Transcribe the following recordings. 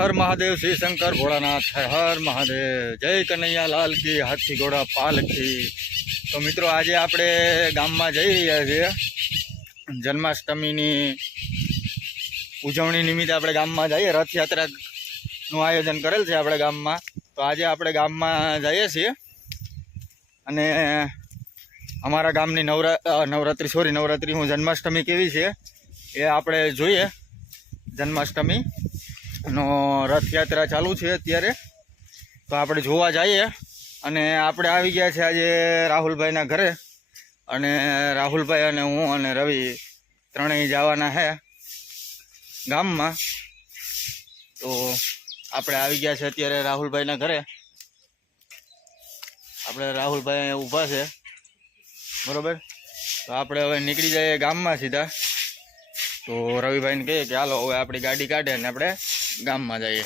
हर महादेव श्री शंकर भोलानाथ हर हर महादेव जय कन्हैया लाल की हाथी घोड़ा पाल की। तो मित्रों आज आपणे गाम में जई रह्या छीए जन्माष्टमी उजवणी निमित्ते आपणे गाम में जाइए रथयात्रा નું આયોજન કરેલ છે આપણે ગામમાં। તો આજે આપણે ગામમાં જઈએ છીએ અને અમારા ગામની નવરાત્રી હું જન્માષ્ટમી કેવી છે એ આપણે જોઈએ। જન્માષ્ટમીનો રથયાત્રા ચાલુ છે અત્યારે, તો આપણે જોવા જઈએ। અને આપણે આવી ગયા છે આજે રાહુલભાઈના ઘરે, અને રાહુલભાઈ અને હું અને રવિ ત્રણેય જવાના છે ગામમાં। તો આપણે આવી ગયા છે અત્યારે રાહુલભાઈના ઘરે। આપણે રાહુલભાઈ ઊભા છે બરોબર, તો આપણે હવે નીકળી જઈએ ગામમાં સીધા। તો રવિભાઈને કહીએ કે હાલો હવે આપણી ગાડી કાઢે અને આપણે ગામમાં જઈએ।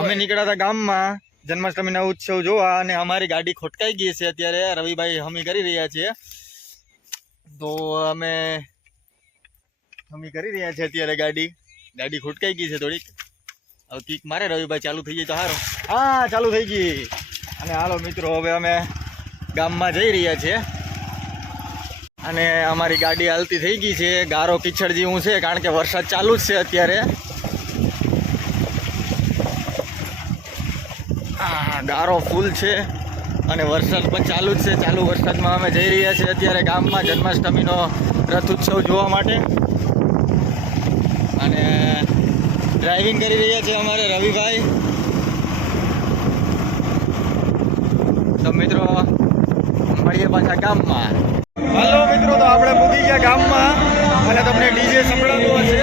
અમે નીકળ્યા હતા ગામમાં જન્માષ્ટમીના ઉત્સવ જોવા, અને અમારી ગાડી ખોટકાઈ ગઈ છે અત્યારે। રવિભાઈ હમી કરી રહ્યા છીએ, તો અમે હમી કરી રહ્યા છીએ અત્યારે। ગાડી ખોટકાઈ ગઈ છે થોડીક, હવે કિક મારે રવિભાઈ ચાલુ થઈ જાય તો સારું। હા ચાલુ થઈ ગઈ। અને હાલો મિત્રો હવે અમે ગામમાં જઈ રહ્યા છીએ, અને અમારી ગાડી હાલતી થઈ ગઈ છે। ગારો કીચડ જેવું છે કારણ કે વરસાદ ચાલુ જ છે અત્યારે। ગારો ફૂલ છે અને વરસાદ પણ ચાલુ જ છે। ચાલુ વરસાદમાં અમે જઈ રહ્યા છીએ અત્યારે ગામમાં જન્માષ્ટમીનો રથ ઉત્સવ જોવા માટે। અને ડ્રાઇવિંગ કરી રહ્યા છે અમારે રવિભાઈ। તો મિત્રો મળીએ પાછા ગામમાં। હાલો મિત્રો, તો આપણે પૂગી ગયા ગામમાં, અને તમને ડીજે સંભળાતું હશે।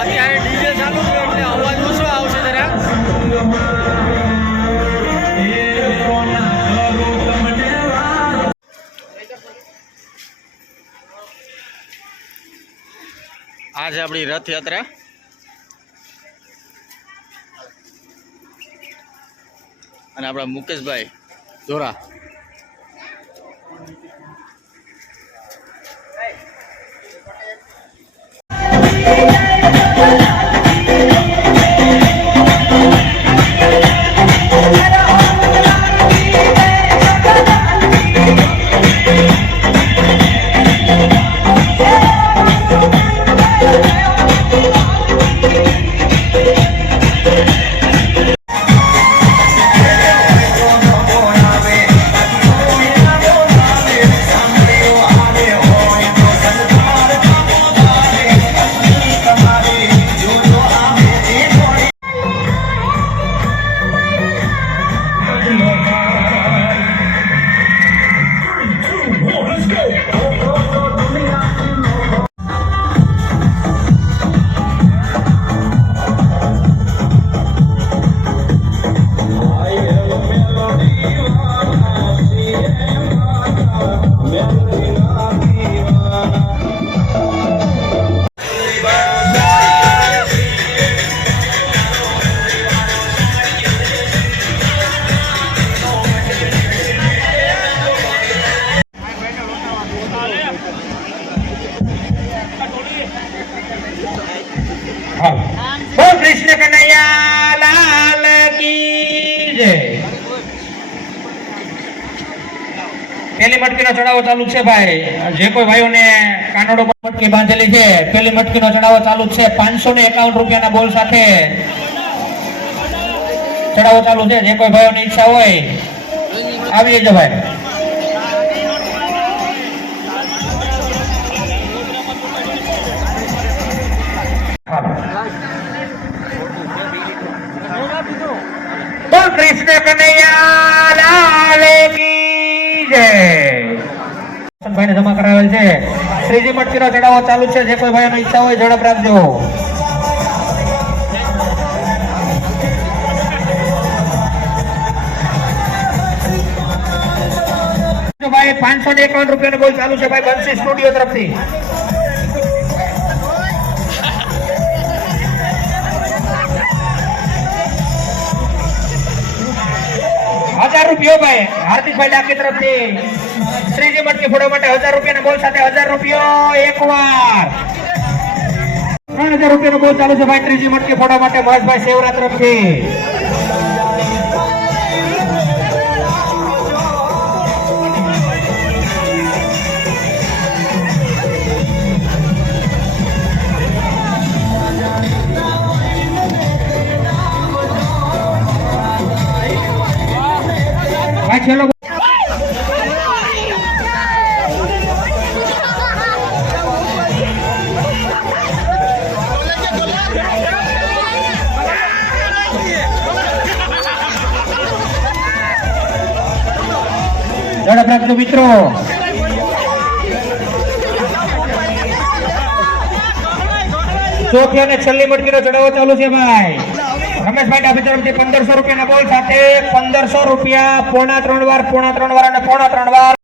અત્યારે ડીજે ચાલુ છે એટલે અવાજ ઓછો આવશે જરા। આ છે આપણી રથયાત્રા, અને આપણા મુકેશભાઈ જોરા। कृष्ण कन्हैया लाल की जय। पहली मटकी नो चढ़ावो चालू छे भाई। जे कोई भाईओ ने कानोडो पर मटकी बांधेली छे, पहली मटकी नो चढ़ावो चालू छे। 551 रुपया ना बोल साथे चढ़ावो चालू छे। जे कोई भाईओ ने इच्छा होय आवी जજો भाई। तो कृष्ण कन्हैया लाल की जय। भाई ने जमा करावेल छे। त्रीजी मटकी नो चढ़ावो चालू छे। जे कोई भाई ने इच्छा होय झड़प राखजो। भाई 551 रुपया बोल चालू है भाई बंसी स्टूडियो तरफ थी। રૂપિયો ભાઈ હાર્દિકભાઈ ડાકી તરફથી ત્રીજી મટકી ફોડવા માટે 1000 રૂપિયાના બોલ સાથે 1000 રૂપિયો એકવાર 3000 રૂપિયાનો બોલ ચાલુ છે ભાઈ ત્રીજી મટકી ફોડવા માટે મહેશભાઈ સેવરા તરફથી ભાઈ છેલ્લો ઝડપ રાખજો મિત્રો ચોથી અને છેલ્લી મટકીનો ચડાવો ચાલુ છે ભાઈ રમેશભાઈ ડાભી તરફથી 1500 રૂપિયાના બોલ સાથે 1500 રૂપિયા પોણા ત્રણ વાર અને પોણા ત્રણ વાર